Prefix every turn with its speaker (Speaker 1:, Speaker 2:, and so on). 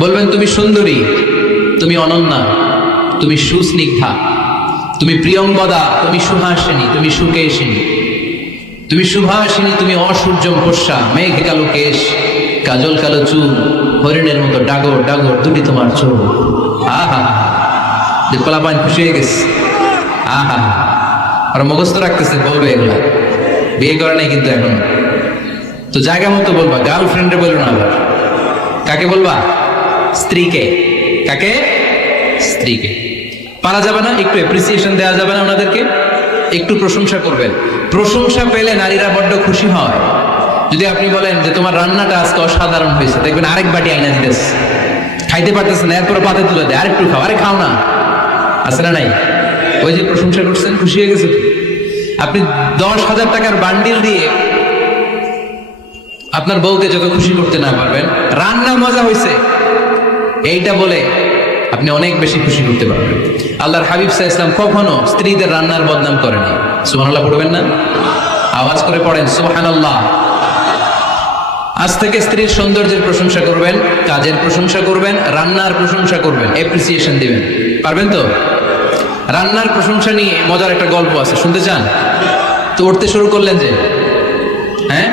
Speaker 1: বলবেন, তুমি সুন্দরী, তুমি অনন্যা, তুমি সুস্নিগ্ধা, তুমি প্রিয়ঙ্গদা তুমি সুহাসিনী, তুমি সুকেশিনী, তুমি সুভাষিনী তুমি অসূর্যম পোষা, মেঘ কালো কেশ, কাজল কালো চুল, হরিণের মতো ডাগর ডাগর, দুটি তোমার চোখ। আহা, যে পোলাপান খুশি হয়ে গেছে। আহা, আর মুখস্থ রাখতেছে বলবে এগুলা। বিয়ে করে নাই কিন্তু এখন। তো জায়গা মতো বলবা গার্লফ্রেন্ডে বলো না আবার। কাকে বলবা? স্ত্রীকে। কাকে? স্ত্রীকে। পারা যাবে না, একটু অ্যাপ্রিসিয়েশন দেওয়া যাবে না ওনাদেরকে। একটু প্রশংসা করবেন। প্রশংসা পেলে নারীরা বড্ড খুশি হয়। যদি আপনি বলেন যে তোমার রান্নাটা আজকে অসাধারণ হয়েছে, দেখবেন আরেক বাটি আইনা দিতেছে খাইতে পারতেছে না এরপর পাতে তুলে দেয়। আরেকটু খাও, আরে খাও না। আছে না নাই? ওই যে প্রশংসা করছেন, খুশি হয়ে গেছে আপনি দশ হাজার টাকার বান্ডিল দিয়ে আপনার বউকে যত খুশি করতে না পারবেন, রান্না মজা হয়েছে এইটা বলে আপনি অনেক বেশি খুশি করতে পারবেন। আল্লাহর হাবিব সাহা ইসলাম কখনো স্ত্রীদের রান্নার বদনাম করেনি সুহানাল্লাহ পড়বেন না? আওয়াজ করে পড়েন সুহানাল্লাহ আজ থেকে স্ত্রীর সৌন্দর্যের প্রশংসা করবেন, কাজের প্রশংসা করবেন, রান্নার প্রশংসা করবেন এপ্রিসিয়েশন দিবেন। পারবেন তো? রান্নার প্রশংসা নিয়ে মজার একটা গল্প আছে, শুনতে চান? তো উঠতে শুরু করলেন যে